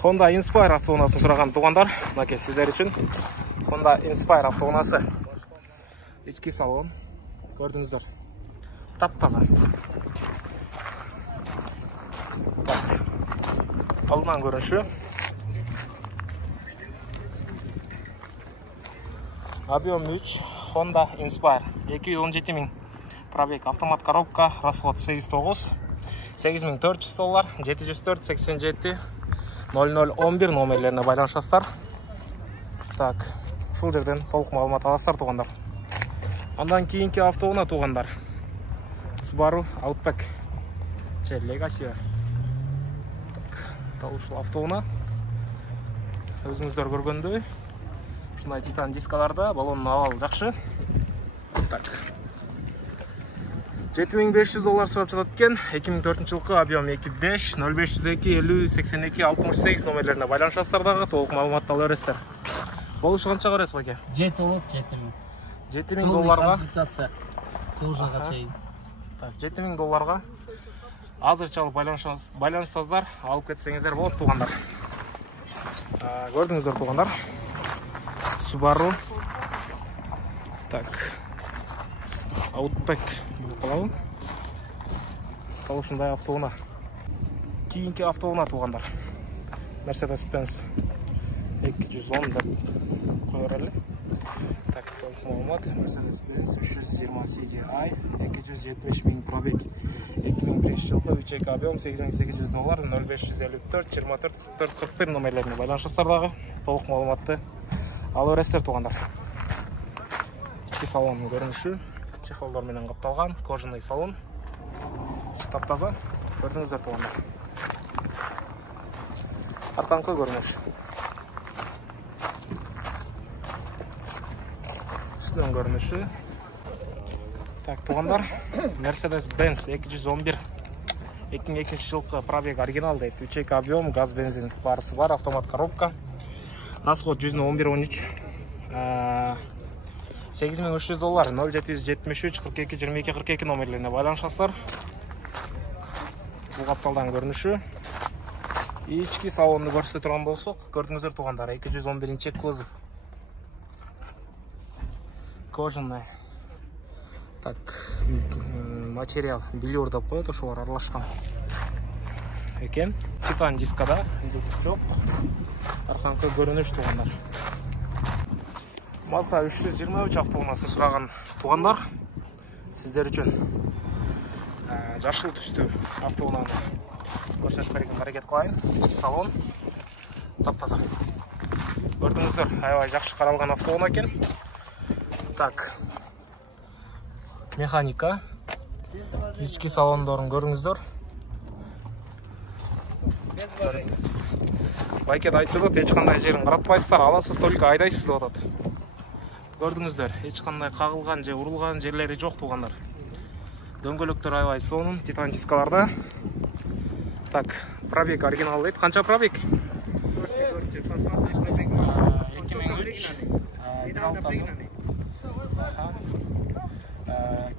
Honda Inspire автоунаасын сұраған туғандар, мынакей сіздер үшін Honda Inspire автоунаасы. Içki салон, gördіңіздер. Тап-таза. Алдынан көрініші. Объем 3, Honda Inspire. 217 000 пробег, автомат коробка, расход 8,9, $8400, 704 87 0011 номерлеріне байланышасыздар. Так, шул жерден толық маалымат аласыздар туғандар. Андан кейінгі автоуна туғандар. Subaru Outback Legacy. Так, талушыл автоуна. Өзіңіздер көргендей, шундай титан дискаларда балонның авалы жақсы. Так. $7500 сұрап жатады екен. 2004 жылғы объем 2.5 0502 50 82 68 номерлеріне байланышасыздардағы толық маалыматты ала бересіздер. Болушы қанша көресіз баке? $7000. Так, $7000. Азырчалық байланышсыздар, алып кетсеңіздер болады туғандар. Көрдіңіздер туғандар. Subaru. Так. Outback қалауы. Талушындай автоуна. Кейінгі автоуна туғандар. Mercedes-Benz 210 деп қойыр әлі. Так, толық маалымат. Mercedes-Benz 320 CGI 270 000 пробег. 2001 жылғы 3 объем $8800, 0554 24 44 41 номерлеріне байланышасыздардағы толық маалыматты ала бересіздер туғандар. Ішкі салонның көрініші. Чехолдармен қапталған, кожаный салон. Тап-таза. Көрдіңіздер туғандар. Артаңғы көрініш. Үстінен көрініші. Так, туғандар. Mercedes-Benz 211. 2002 жылғы пробег оригинал дейді. 3 объем, газ, бензин барысы бар, автомат коробка. Расход 111-13. $8300, 0773 42 22 42 номерлеріне байланышасыздар. Бұл қапталдан көрініші. Ішкі салонды көрсете тұрған болсақ, көрдіңіздер туғандар. 211 кузов. Кожаный. Так, материал билюр деп қойды, шолар аралашқан. Екен, титан дискада, жоқ. Арқаңқы көрініш туғандар. Mazda 323 автоунасы сұраған туғандар. Сіздер үшін жашыл түсті автоунаны көрсетіп берген әрекет қылайын. Ішкі салон тап-таза. Көрдіңіздер, аябай жақсы қаралған автоуна екен. Так, механика. Ішкі салондарын көріңіздер. Байкет айтып отыр, ешқандай жерін қаратпайсыздар, аласыз, только айдайсыз деп отыр. Көрдіңіздер, ешқандай қағылған же ұрылған жерлері жоқ туғандар. Дөңгелектер аябай соның, титан дискаларда. Так, пробег оригинал дейді. Қанша пробег? 2003.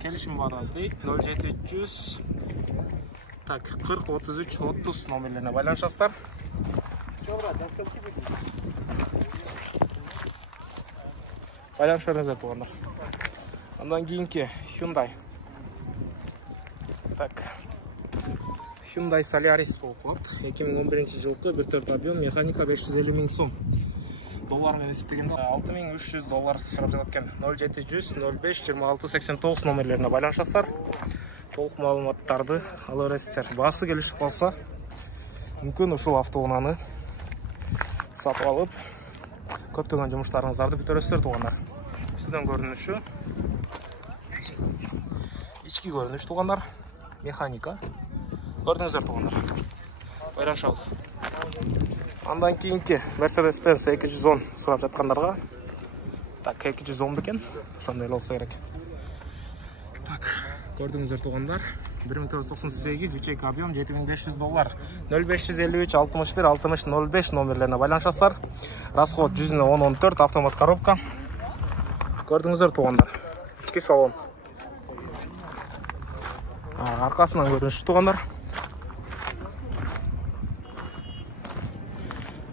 Келішім бар дейді. 0700. Так, 40 33 30 номерлеріне байланышасыздар. Байланышыңыздар туғандар. Андан кейінгі Hyundai. Так. Hyundai Solaris болып қалады. 2011 жылғы 1.4 объем, механика $550 000 доллармен есептегенде $6300 сұрап жатқан. 0700 05 26 89 номерлеріне байланышасыздар. Толық маалыматтарды ала бересіздер. Басы келішіп қалса, мүмкін ушул автоунаны сатып алып, көптеген жұмыстарыңыздарды бүтересіздер туғандар. Үстіден көрініші. Ішкі көрініш туғандар. Механика. Көрдіңіздер туғандар. Байланышабыз. Андан кейінгі Mercedes-Benz 210 сұрап жатқандарға. Так, 210 бекен. Сондай болса керек. Так, көрдіңіздер туғандар. 1998 3 объем $7500, 0553 61 60 05 номерлеріне байланышасыздар. Расход 110-14, автомат коробка. Көрдіңіздер туғандар. Ішкі салон. Арқасынан көрініш туғандар.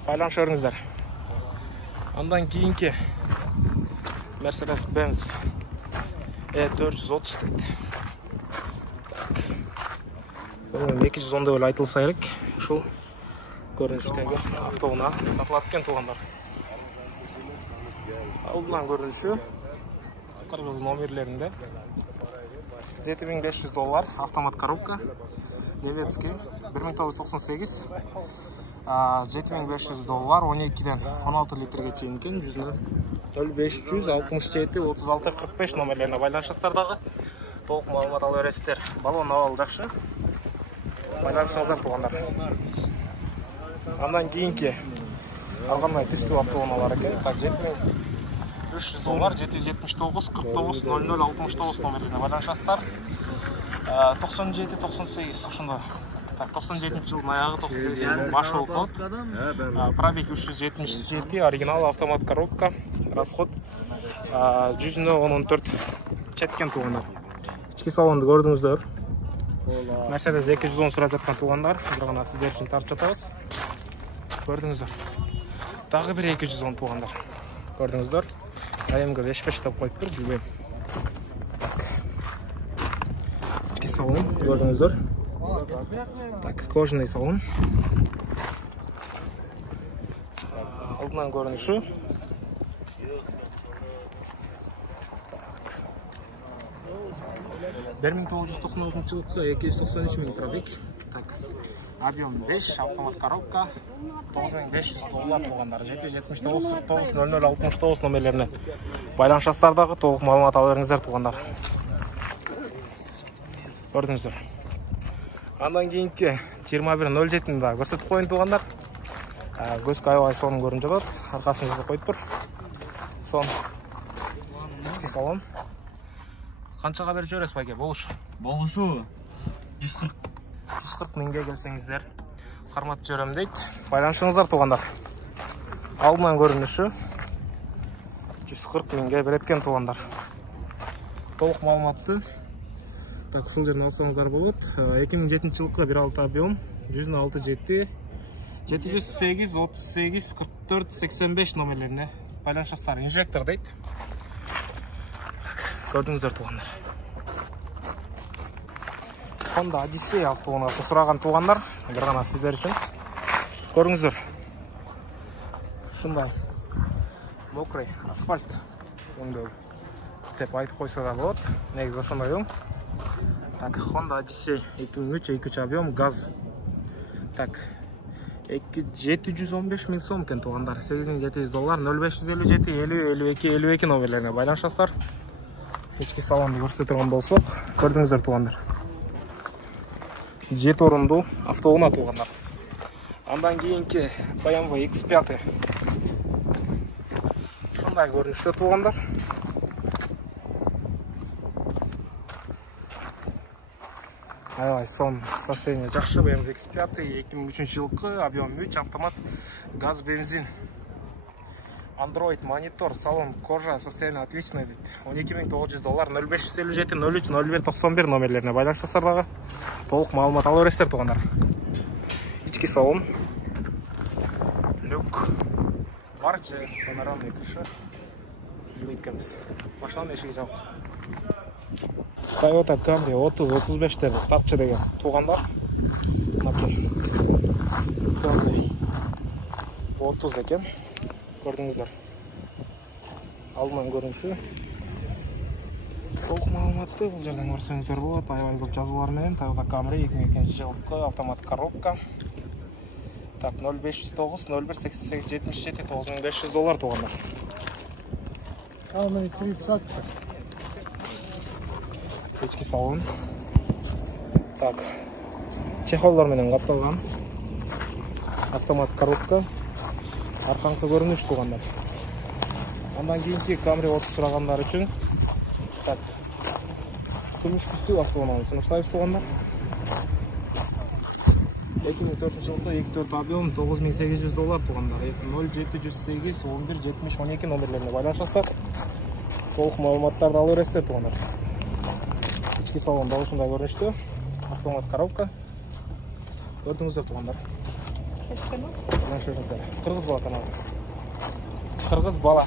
байланыша бериңиздер. Андан кийинки Mercedes-Benz E430 дейт. 210 деп айтылса керек. Ушул көрүнүштөгү автоунаа сатылат экен туугандар. Алдынан көрүнүшү кыргыз номерлеринде $7500 автомат коробка, немецкий 1998, $7500 12ден 16 литрге чейин экен. 0567-36-45 номерлерине байланышасыздар дагы. Толук маалымат ала бересиздер. Балон абалы жакшы. Байланышыңыздар туугандар. Андан кийинки алгандай тестүү автоунаалар экен. Так, $7300 779-49-00-69 номерлерине байланышасыздар. 97-98 ошондо. Так, 97-жылдын аягы, 98-жылдын башы болуп калат. Пробег 377, оригинал автомат коробка, расход 114 четкен туугандар. Ички салонду көрдүңүздөр. Mercedes 210 сурап жаткан туугандар, бир гана сиздер үчүн тартып жатабыз. Көрдүңүздөр. Дагы бир 210 туугандар. Көрдүңүздөр. AMG 5 деп коюптур, билбейм. Ички салон көрдүңүздөр. Так, кожаный салон. Алдынан көрүнүшү. 1996 жылкы 293 000 пробег. Так, объем 5, автомат коробка, $9500 туугандар. 779-49-00-69 номерлерине байланышасыздар дагы, толук маалымат ала бериңиздер туугандар. Көрдүңүздөр. Андан кийинки 2107-ни да көрсөтүп коюн туугандар. Көзгө аябай сонун көрүнүп жатат. Аркасын жасап коюптур. Сон. Ички салон. Канчага берип жибересиз байке? Болушу 140 миңге келсеңиздер карматып жиберем дейт. Байланышыңыздар туугандар. Алдынан көрүнүшү 140 миңге берет экен туугандар. Толук маалыматты так ушул жерден алсаңыздар болот. 2007 жылкы 1.6 объем, 106-7 708-38-44-85 номерлерине байланышасыздар. Инжектор дейт. Көрдүңүздөр туугандар. Honda Odyssey автоунаасы сураган туугандар, бир гана сиздер үчүн. Көрүңүздөр. Ушундай мокрый асфальт өңдөө деп айтып койсо да болот. Негизи ошондой өң. Так, Honda Odyssey 2003 объем, газ. Так, 715 000 сом экен туугандар. $8700, 0557-50-52-52 номерлерине байланышасыздар. Ички салонду көрсөтө турган болсок, көрдүңүздөр туугандар. 7 орундуу автоунаа туугандар. Андан кийинки BMW X5. Ушундай көрүнүштө туугандар. Аябай сон состояние жакшы. BMW X5 2003 жылкы, объем 3, автомат, газ, бензин. Android монитор, салон, кожа, состояние отличное дейт. $12900, 0557-03-0191 номерлерине байланышасыздар дагы. Толук маалымат ала бересиздер туугандар. Ички салон. Люк. Бар же, панорамный крыша. Билбейт экенбиз. Машинанын эшиги жабык. Toyota Camry 30-35 деп тартчы деген туугандар. Макин. Camry 30 экен. Көрдүңүздөр. Алдынан көрүнүшү. Толук маалыматты бул жерден көрсөңүздөр болот. Аябай көп жазуулар менен Toyota Camry 2002 жылкы, автомат коробка. Так, 0509-01-88-77 $9500 туугандар. Ички салон. Так, чехолдор менен капталган. Автомат коробка. Арканкы көрүнүш туугандар. Андан кийинки Camry 30 сурагандар үчүн так күмүш түстүү автоунааны сунуштайбыз туугандар. 2004 жылкы 2.4 объем, $9800 туугандар. 0708-11-70-12 номерлерине байланышасыздар. Толук маалыматтарды ала бересиздер туугандар. Ички салон дагы ушундай көрүнүштө. Автомат коробка. Көрдүңүздөр туугандар. Кыргыз бала каналы. Кыргыз бала.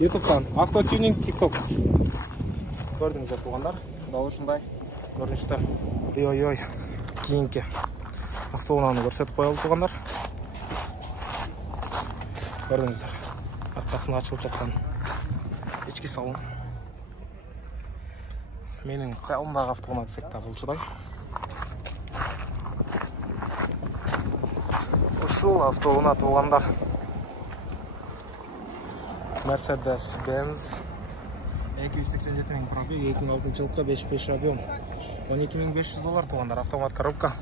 YouTube'dan автотюнинг TikTok. Көрдіңіздер туғандар. Дал ушундай көрүнүштө. Ой. Кийинки автоунааны көрсөтүп коелу туғандар. Көрдіңіздер. Аркасына ачылып жаткан ички салон. Менин кыялымдагы автоунаа десек да болчудай. Ушул автоунаа туғандар. Mercedes Benz 287 000 пробег, 2006 жылкы 5.5 объем. $12.500 туғандар, автомат коробка.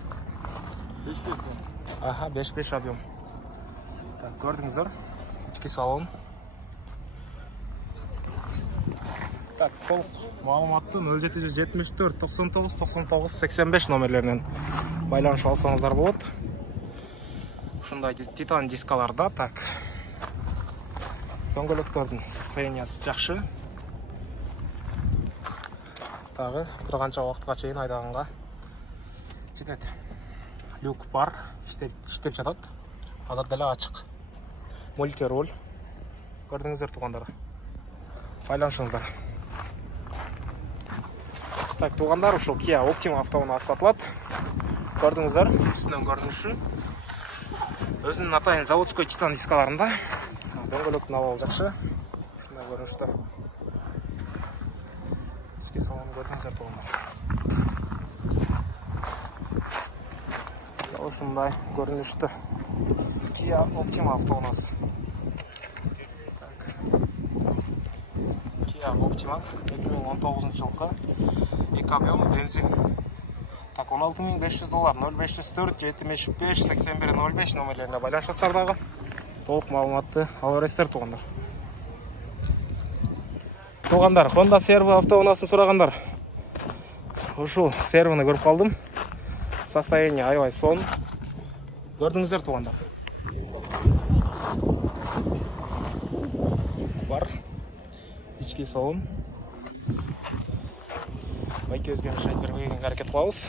5.5. Аха, 5.5 объем. Так, көрдіңіздер, ички салон. Так, толық маалыматты 0774 99 99 85 номерлерінен байланыш алсаңыздар болады. Ушундай титан дискаларда, так. Дөңгөлөктөрдүн состояниясы жакшы. Тагы бир канча убакытка чейин айдаганга жетет. Люк бар, иштеп жатат. Азыр деле ачык. Мультируль. Көрдүңүздөр туугандар. Байланышыңыздар. Так, туугандар, ушул Kia Optima автоунаасы сатылат. Көрдүңүздөр, үстүнөн көрүнүшү. Өзүнүн атайын заводской титан дискаларында. Дөңгөлөктүн абалы жакшы. Ушундай көрүнүштө. Ички салон көрдүңүздөр туугандар. Ушундай көрүнүштө. Kia Optima автоунаасы. Так. Kia Optima 2019 жылкы 2 объем бензин. Так, $16.500, 0504 75 81 05 номерлерине байланышыңыздар дагы. Толық маалыматты ала бересиздер туугандар. Туугандар, Honda Servo автоунаасын сурагандар. Ушул сервини көрүп калдым. Состояние аябай сон. Көрдүңүздөр туугандар. Бар. Ички салон. Байкөзгөн айтып бербегенге аракет кылабыз.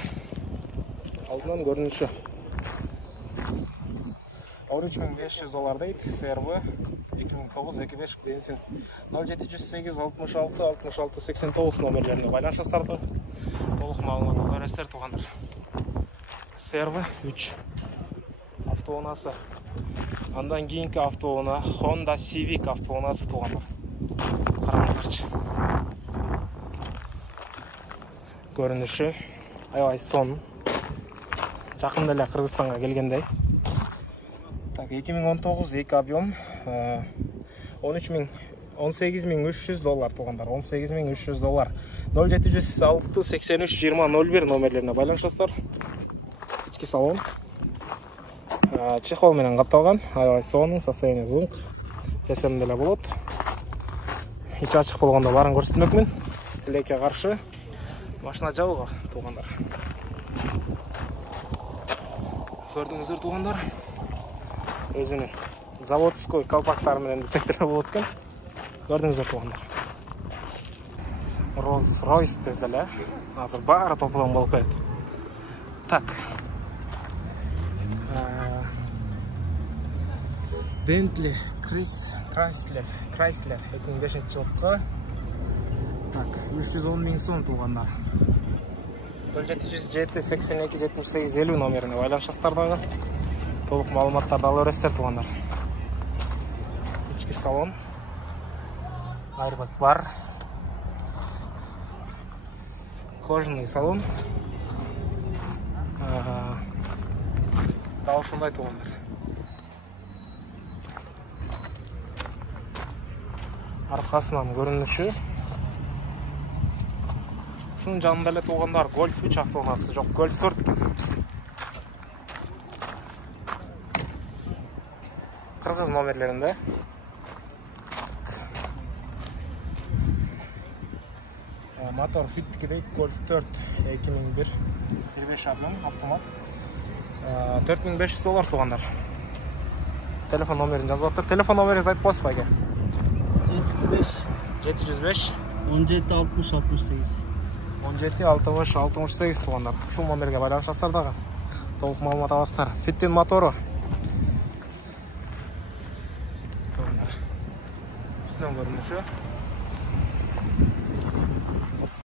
Алдынан көрүнүшү. $13.500 дейт. Servo 2009-25 бензин. 0708 66 66 89 номерлерине байланышыңыздар. Толук маалымат ала бересиздер туугандар. Servo 3 автоунаасы. Андан кийинки автоунаа Honda Civic автоунаасы туугандар. Караңыздарчы. Көрүнүшү аябай сон. Жакында эле Кыргызстанга келгендей. Так, 2019 2 объем $18.300 туугандар. $18.300. 0706 83 20 01 номерлерине байланышыңыздар. Ички салон. Чехол менен капталган. Аябай сон, состояние зунк. Кесем деле болот. Ичи ачык болгондо баарын көрсөтмөкмүн. Тилекке каршы машина жабыгы туугандар. Көрдүңүздөр туугандар. Өзүнүн заводской колпактары менен десек деле болот экен. Көрдүңүздөр туугандар. Rolls-Royce деле азыр баары топлом болуп кетет. Так. Bentley Chrysler 2005 жылкы. Так, 310 000 сом туугандар. 0707 82 78 50 номерине байланышыңыздар дагы. Толук маалыматтарды ала бересиздер туугандар. Ички салон. Airbag бар. Кожаный салон. Дал ушундай туугандар. Аркасынан көрүнүшү. Ушунун жанында эле туугандар Golf 3 автоунаасы жок, Golf 4 экен. Кыргыз номерлеринде. Мотор Fit дейт, Golf 4 2001 1.5 объем автомат. $4.500 туугандар. Телефон номерин жазып атыр. Телефон номерин айтып коесузбу айга? 705 17 60 68 17 60 68 туугандар. Ушул номерге байланышасыздар дагы. Толук маалымат аласыздар. Fitt'in мотору Üstünden görünüşü.